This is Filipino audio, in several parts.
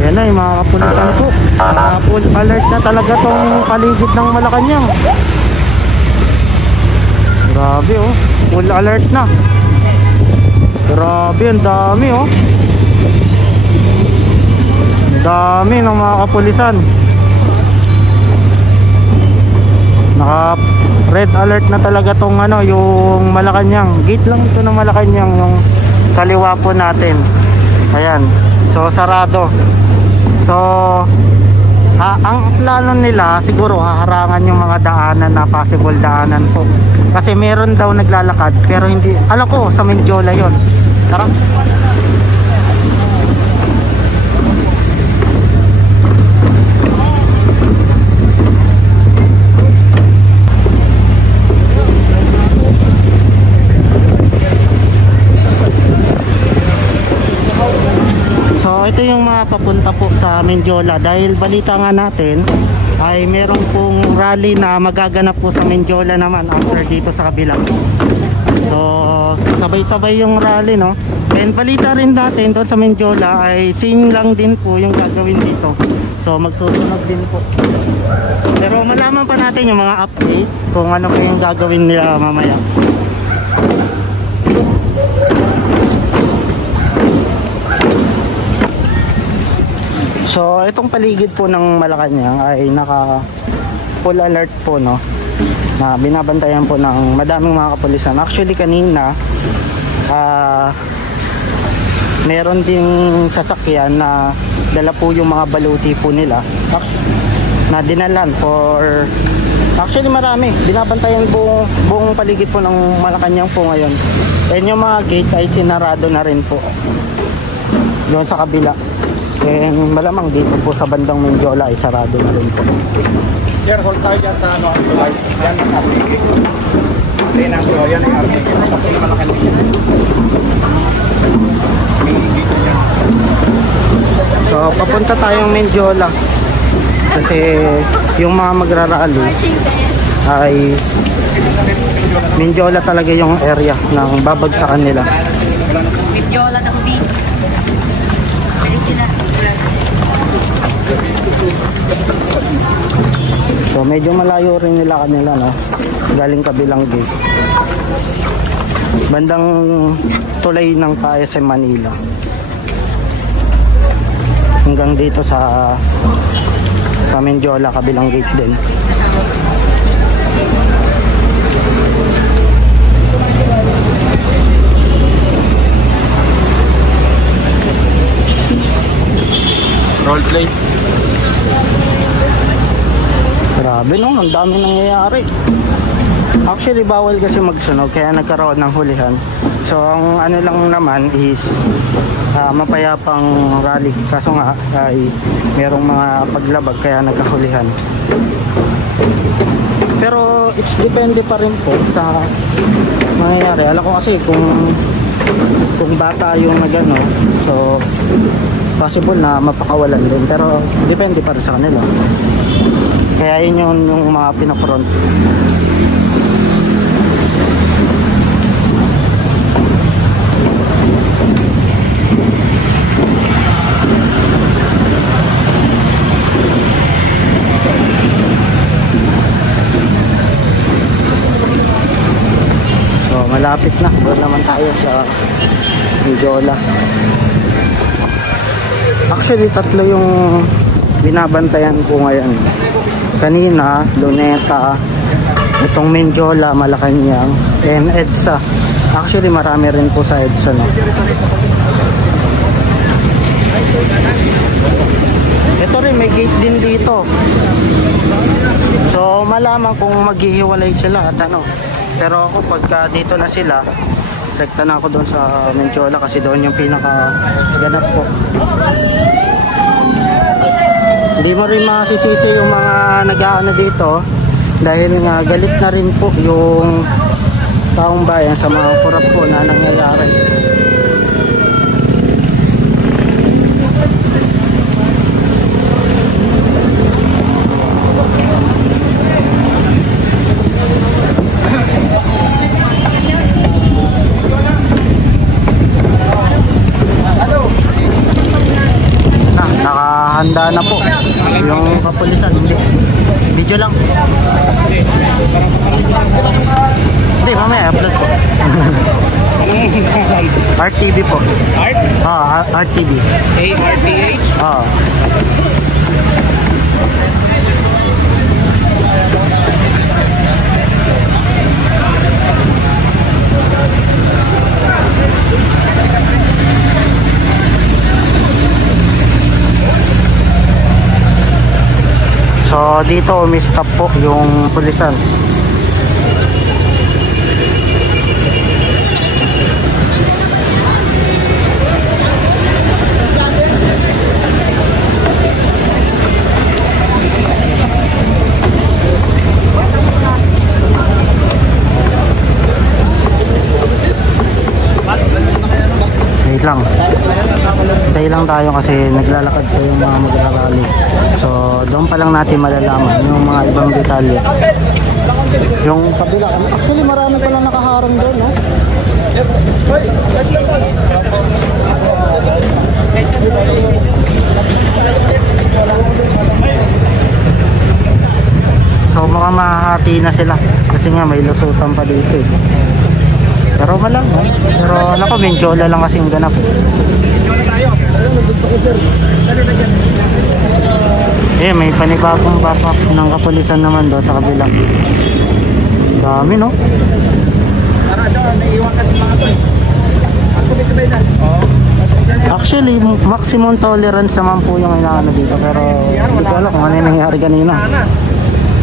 Ayan na yung mga kapulisan po. Full alert na talaga tong paligid ng Malacanang. Grabe oh, full alert na. Grabe, ang dami oh. Dami ng mga kapulisan. Naka red alert na talaga tong ano, yung Malacanang. Gate lang ito ng Malacanang, yung kaliwa po natin. Ayan, so sarado. So ang plano nila siguro haharangan yung mga daanan na possible daanan po. Kasi meron daw naglalakad pero hindi, alam ko sa Mendiola yon. Tara. So ito yung mga papunta po sa Mendiola, dahil balita nga natin ay meron pong rally na magaganap po sa Mendiola naman after dito sa kabila. So sabay-sabay yung rally, no? And balita rin natin doon sa Mendiola ay same lang din po yung gagawin dito. So magsusunog din po. Pero malaman pa natin yung mga update kung ano po yung gagawin nila mamaya. So itong paligid po ng Malacanang ay naka full alert po, no, na binabantayan po ng madaming mga kapulisan. Actually kanina meron ding sasakyan na dala po yung mga baluti po nila na dinalan for, actually marami, binabantayan po buong paligid po ng Malacanang po ngayon. And yung mga gate ay sinarado na rin po doon sa kabila. And malamang dito po sa bandang Mendiola ay sarado na rin po. Sir, hold tayo dyan sa ano, yan ang RPK. Yan ang RPK. Tapos yung Malacanang. So papunta tayong Mendiola kasi yung mga magrarally ay Mendiola talaga yung area ng babagsakan nila. Mendiola ng beach. So medyo malayo rin nila kanila, no, galing kabilang gate, bandang tulay ng SM Manila hanggang dito sa Mendiola, kabilang gate din. Roleplay. Grabe, no, ang dami nangyayari. Actually bawal kasi magsunog kaya nagkaroon ng hulihan. So ang ano lang naman is mapayapang rally, kaso nga ay merong mga paglabag kaya nagkahulihan. Pero it's depende pa rin po sa mangyayari. Alam ko kasi kung bata yung nagano, so possible na mapakawalan din, pero depende pa rin sa kanila. Kaya yun yung mga pinafront. So malapit na, doon naman tayo sa Mendiola. Actually tatlo yung binabantayan ko ngayon. Kanina Luneta, itong Mendiola, Malacanang, and EDSA. Actually marami rin po sa EDSA, no? Ito rin may gate din dito. So malaman kung maghihiwalay sila at ano. Pero ako pagka dito na sila, rekta na ako doon sa Mendiola kasi doon yung pinaka ganap po. Hindi mo rin masisisi yung mga nag-aano dito dahil nga galit na rin po yung taong bayan sa mga kurap po na nangyayari. nakahanda na po yung kapulisan. Hindi. Video lang. Hindi, mamaya upload po. RTV po. Art? RTV. A-R-T-H? So dito umi-stop po yung pulisan. Wait lang. Hintay lang tayo kasi naglalakad pa yung mga magrarally. So doon pa lang natin malalaman yung mga ibang detalye. Yung kabila, actually marami pa lang nakaharang doon, no? So mukhang mahahati na sila kasi nga may lusutan pa dito eh. Pero malang, no? Pero nako, Menjola lang kasing ganap. Eh, may panibagong backup ng kapulisan naman doon sa kabila. Dami, no? Tara, doon. Naiiwan kasi mga to eh. At sabay-sabay na. Actually, maximum tolerance naman po yung inaano dito. Pero hindi ko alam kung ano yung nangyari kanina.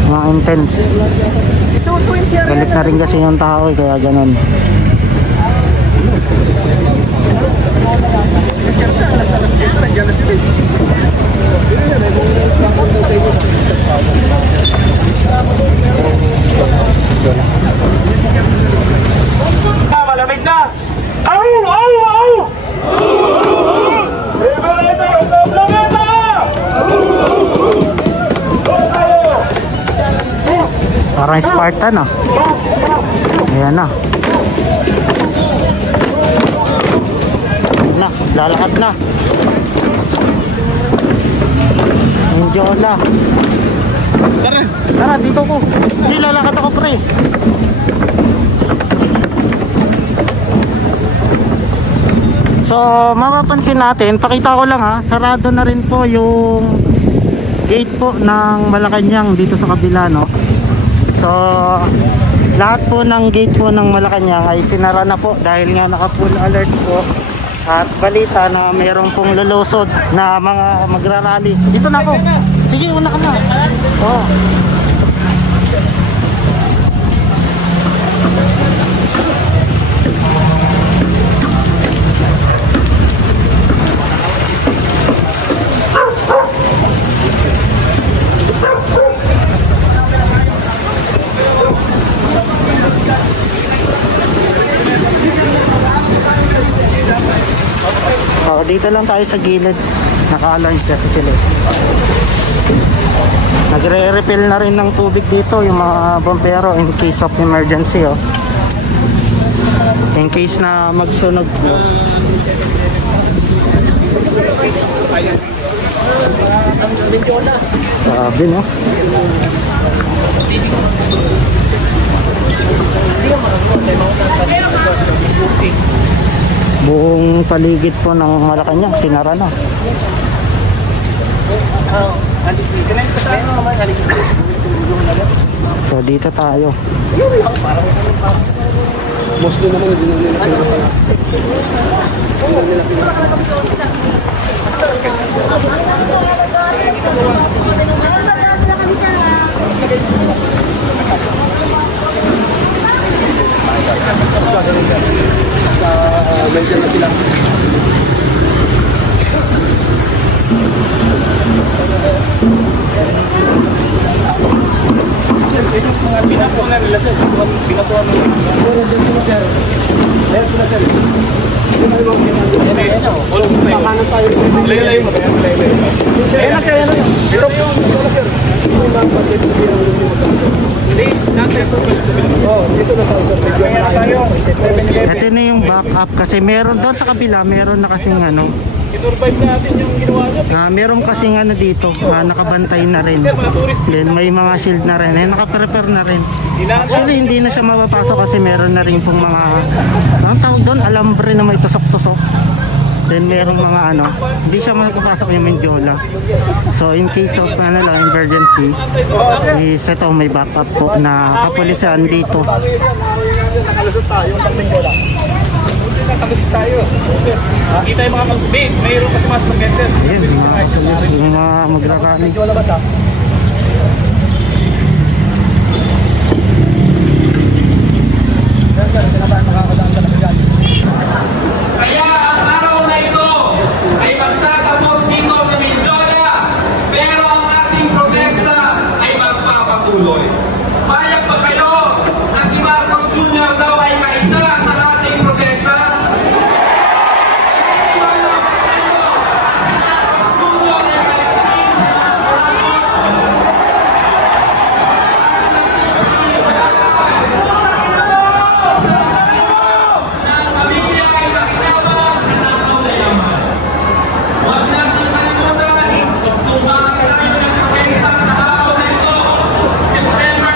Mga intense. Balik na rin kasi yung tao eh, kaya ganun. Malamig na! Au! Au! Au! Liberate the planeta! Parang Spartan ah. Ayan na. Na, lalakad na. Menjola. Tara, dito ko. Hindi, lalakad ako, pre. So, mapapansin natin, pakita ko lang ha, sarado na rin po yung gate po ng Malacanang dito sa kabila, no? So, lahat po ng gate po ng Malacanang ay sinara na po dahil nga naka-full alert po. At balita na mayroon pong lulusod na mga magrarally. Dito na ako. Sige, una ka na. Oo. So, dito lang tayo sa gilid. Naka-alarm kasi sila. Nagre-refill na rin ng tubig dito yung mga bombero in case of emergency, oh. In case na magsunog, oh. Sabi, no? Buong paligid po ng Malacanang sinara na. So dito tayo. Mostly naman hindi nila. Mention na sila. Sir, ito mga binakuha na nila sir. Binakuha na nila. Diyan sila sir. Diyan sila sir. Pakanan tayo. Layo mo. Ayan na sir. Ito na sir. Ito na yung backup kasi meron doon sa kabila, meron na kasing ano, I-survive natin yung ginawa nyo. Meron kasing ano dito, nakabantay na rin. Mga tourist. Then may mga shield na rin, naka-prepare na rin. Actually hindi na siya mapapasok kasi meron na rin pong mga, ang tawag doon, alambre na may tusok-tusok. Then merong mga ano, hindi siya makapasok yung Mendiola. So in case of ano lang, emergency, is ito may backup po na kapulisan dito. Nakalusot tayo sa Mendiola. Nakalusot tayo. Hindi tayo mga magsubi. Mayroon kasi mas sakit, sir. Ayun, yung mga magrarami. Mendiola ba ta? Kaya ang araw na ito ay magtatapos dito sa Mendiola, pero ang ating protesta ay magpapatuloy. Payag ba kayo na si Marcos Jr. daw ay kaisa sa ating protesta? Payag ba kayo na si Marcos Jr. ay kaligpin sa mga kurakot? Ang pamilya ay nakinabang sa nakaw na yaman. Huwag natin kalimutan kung bakit tayo nagprotesta sa araw na ito, September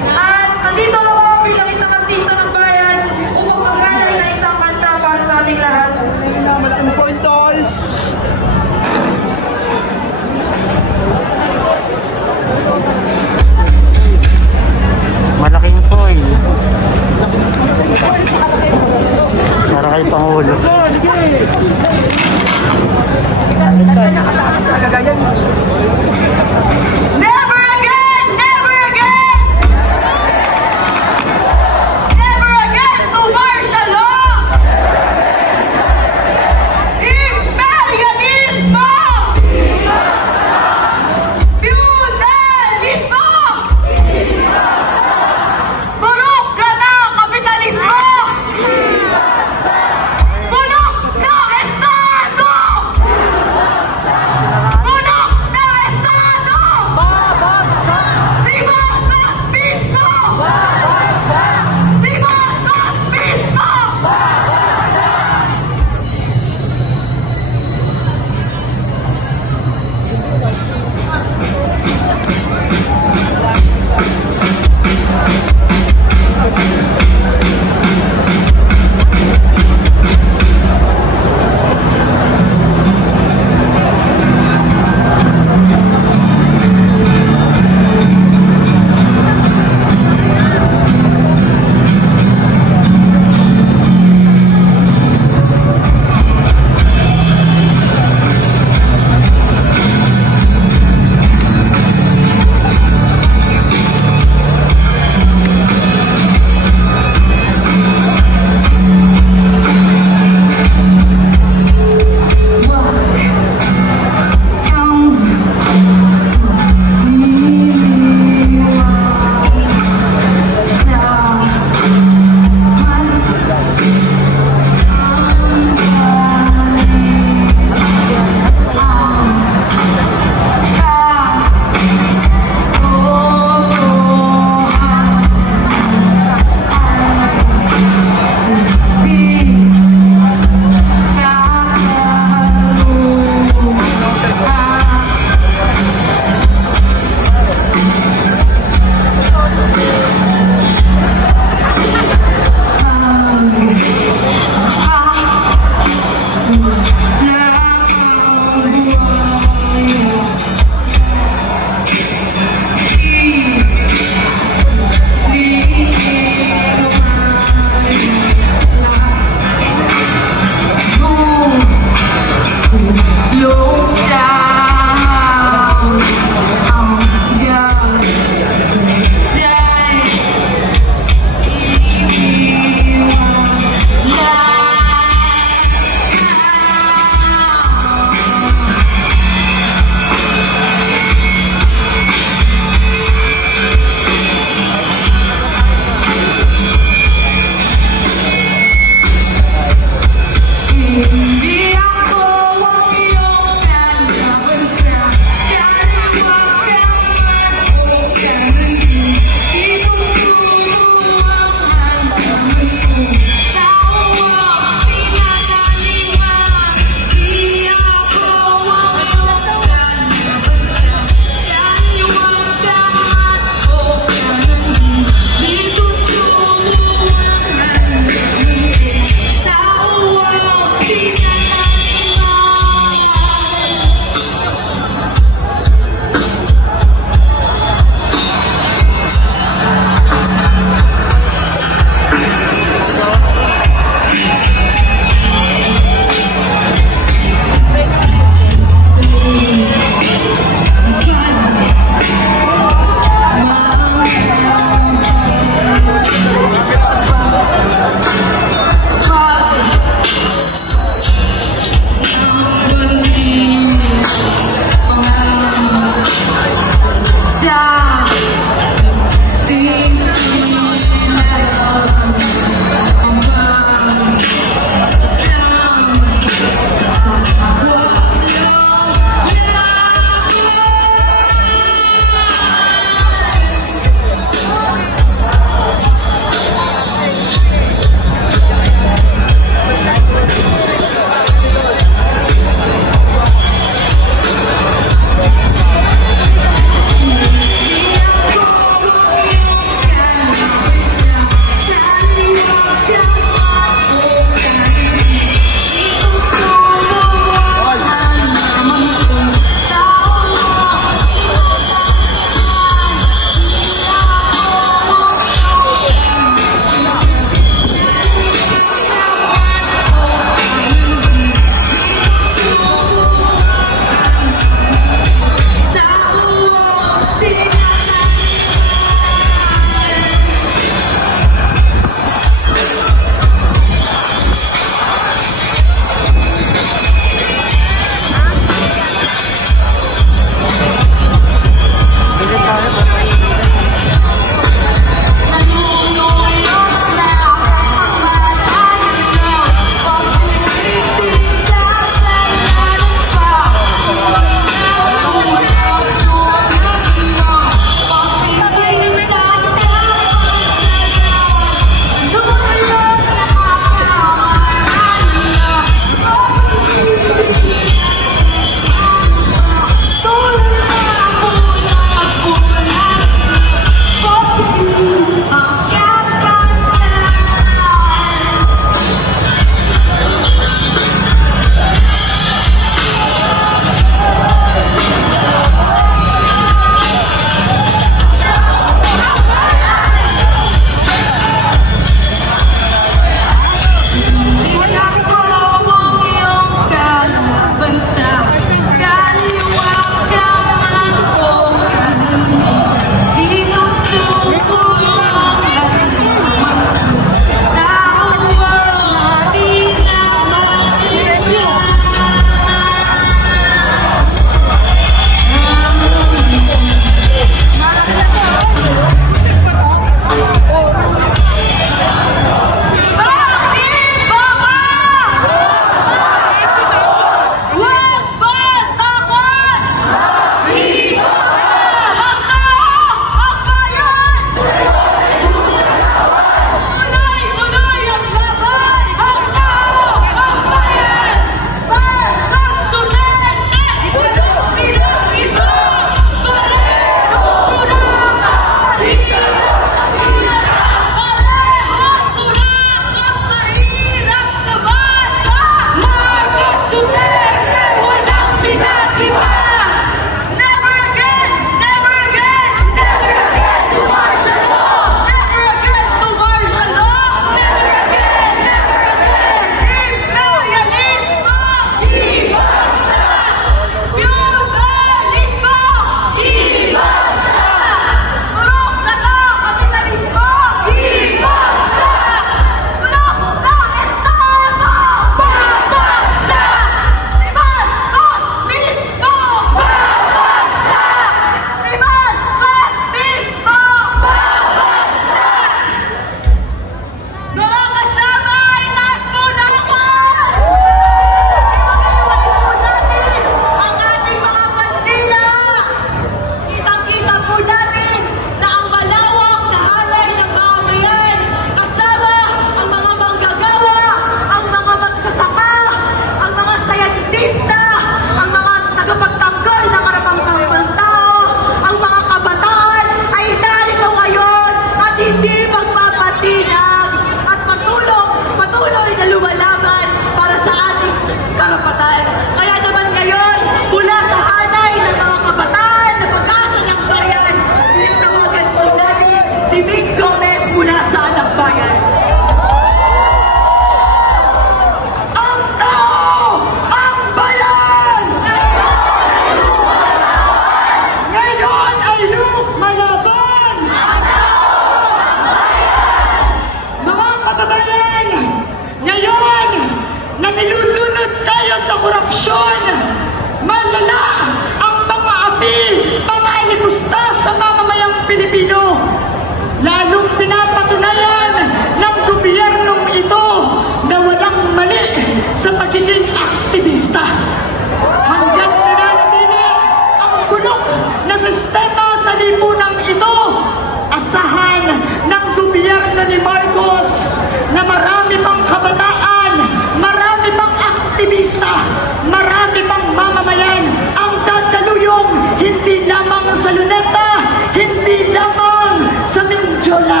sa Luneta, hindi lamang sa Mindiola.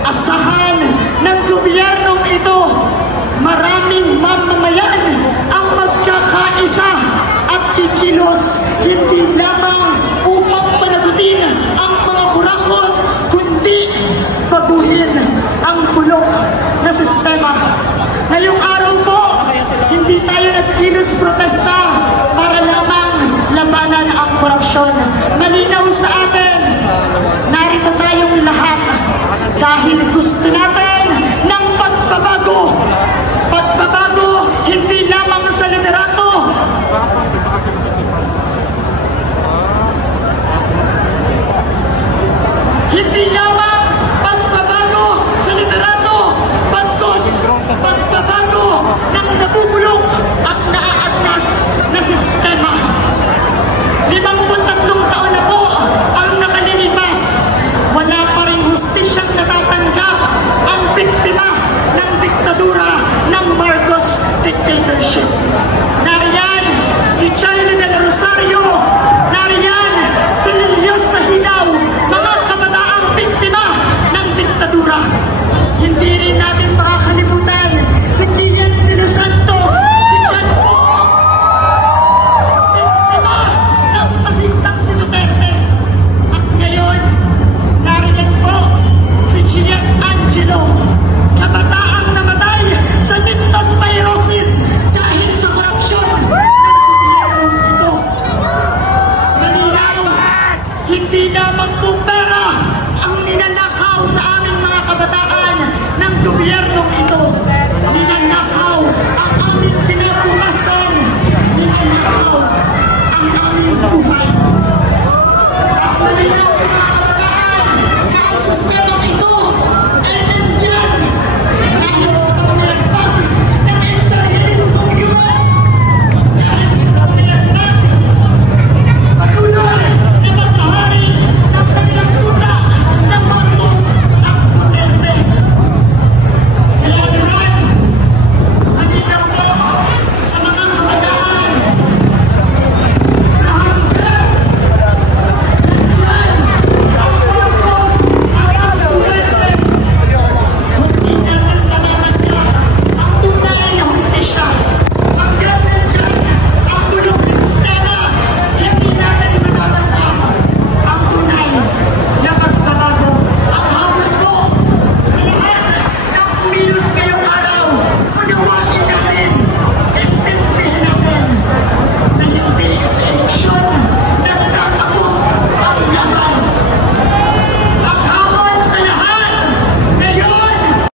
Asahan ng gobyernong ito, maraming mamamayan ang magkakaisa at kikilos hindi lamang upang panagutin ang mga kurakot, kundi baguhin ang bulok na sistema. Ngayong araw po, hindi tayo nagkilos protesta para lamang labanan ang korupsyon. Malinaw sa atin